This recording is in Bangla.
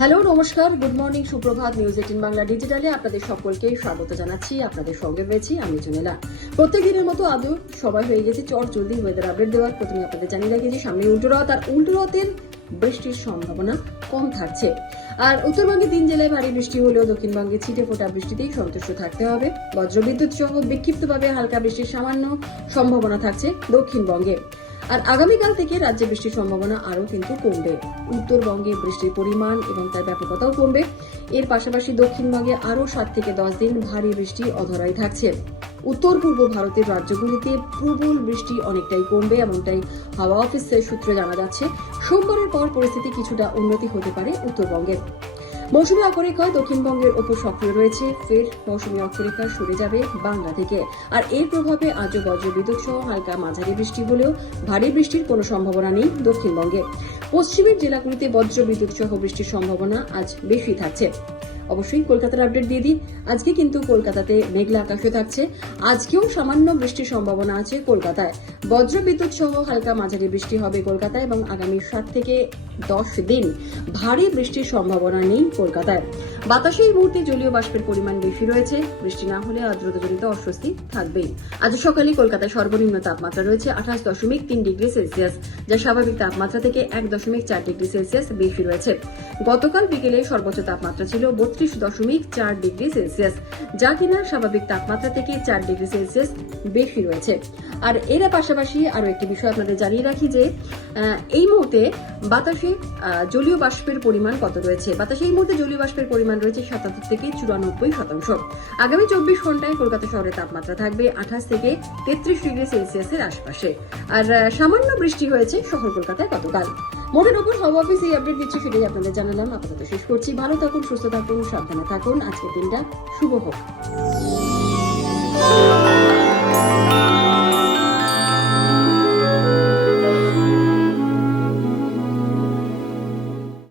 হ্যালো, নমস্কার, গুড মর্নিং, সুপ্রভাত। নিউজ 18 বাংলা ডিজিটালে আপনাদের সকলকে স্বাগত জানাচ্ছি। আপনাদের সঙ্গে রয়েছি আমি জুনেলা। প্রত্যেক দিনের মতো আদৌ সবাই হয়ে গেছে চট জলদি ওয়েদার আপডেট দেওয়ার। প্রথমে আপনাদের জানিয়ে রাখি যে সামনে উল্টো রথ, আর উল্টো রথের বৃষ্টির সম্ভাবনা কম থাকছে। আর উত্তরবঙ্গে 3 জেলায় ভারী বৃষ্টি হলেও দক্ষিণবঙ্গে ছিটে ফোটা বৃষ্টিতেই সন্তুষ্ট থাকতে হবে। বজ্রবিদ্যুৎ সহ বিক্ষিপ্তভাবে হালকা বৃষ্টির সামান্য সম্ভাবনা থাকছে দক্ষিণবঙ্গে। আর আগামীকাল থেকে রাজ্যে বৃষ্টির সম্ভাবনা আরও কিন্তু কমবে। উত্তরবঙ্গে বৃষ্টির পরিমাণ এবং তার ব্যাপকতাও কমবে। এর পাশাপাশি দক্ষিণবঙ্গে আরও 7 থেকে 10 দিন ভারী বৃষ্টি অধরাই থাকছে। উত্তর পূর্ব ভারতের রাজ্যগুলিতে প্রবল বৃষ্টি অনেকটাই কমবে, এমনটাই হাওয়া অফিসের সূত্রে জানা যাচ্ছে। সোমবারের পর পরিস্থিতি কিছুটা উন্নতি হতে পারে উত্তরবঙ্গের। মৌসুমী অক্ষরেখা দক্ষিণবঙ্গের ওপর সক্রিয় রয়েছে। ফের মৌসুমী অক্ষরেখা সরে যাবে বাংলা থেকে। আর এর প্রভাবে আজও বজ্রবিদ্যুৎ সহ হালকা মাঝারি বৃষ্টি হলেও ভারী বৃষ্টির কোনো সম্ভাবনা নেই দক্ষিণবঙ্গে। পশ্চিমের জেলাগুলিতে বজ্রবিদ্যুৎ সহ বৃষ্টির সম্ভাবনা আজ বেশি থাকছে। অবশ্যই কলকাতার আপডেট দিয়ে দিই। আজকে কিন্তু কলকাতাতে মেঘলা আকাশে থাকছে। আজকেও সামান্য বৃষ্টির সম্ভাবনা আছে কলকাতায়। বজ্রবিদ্যুৎ সহ হালকা মাঝারি বৃষ্টি হবে কলকাতায় এবং আগামী 7 থেকে 10 দিন ভারী বৃষ্টির সম্ভাবনা নেই কলকাতায়। বাতাসে এই মুহূর্তে জলীয় বাষ্পের পরিমাণ বেশি রয়েছে। বৃষ্টি না হলে আর্দ্রতাজনিত অস্বস্তি থাকবেই। আজ সকালে কলকাতায় সর্বনিম্ন তাপমাত্রা রয়েছে 28.3 ডিগ্রি সেলসিয়াস, যা স্বাভাবিক তাপমাত্রা থেকে 1.4 ডিগ্রি সেলসিয়াস বেশি রয়েছে। গতকাল বিকেলে সর্বোচ্চ তাপমাত্রা ছিল 32.4 ডিগ্রি সেলসিয়াস, যা কিনা স্বাভাবিক তাপমাত্রা থেকে 4 ডিগ্রি সেলসিয়াস বেশি রয়েছে। আর এর পাশাপাশি আরো একটি বিষয় আপনাদের জানিয়ে রাখি যে এই মুহূর্তে বাতাসে জলীয় বাষ্পের পরিমাণ কত রয়েছে। বাতাসে এই মুহূর্তে জলীয় বাষ্পের পরিমাণ রয়েছে 77 থেকে 94%। আগামী 24 ঘন্টায় কলকাতা শহরের তাপমাত্রা থাকবে 28 থেকে 33 ডিগ্রি সেলসিয়াসের আশপাশে। আর সামান্য বৃষ্টি হয়েছে শহর কলকাতায় গতকাল। মোটের ওপর হাওয়া অফিস এই আপডেট দিচ্ছে, সেটাই আপনাদের জানালাম। আপাতত শেষ করছি। ভালো থাকুন, সুস্থ থাকুন, সাবধানে থাকুন। আজকের দিনটা শুভ হোক।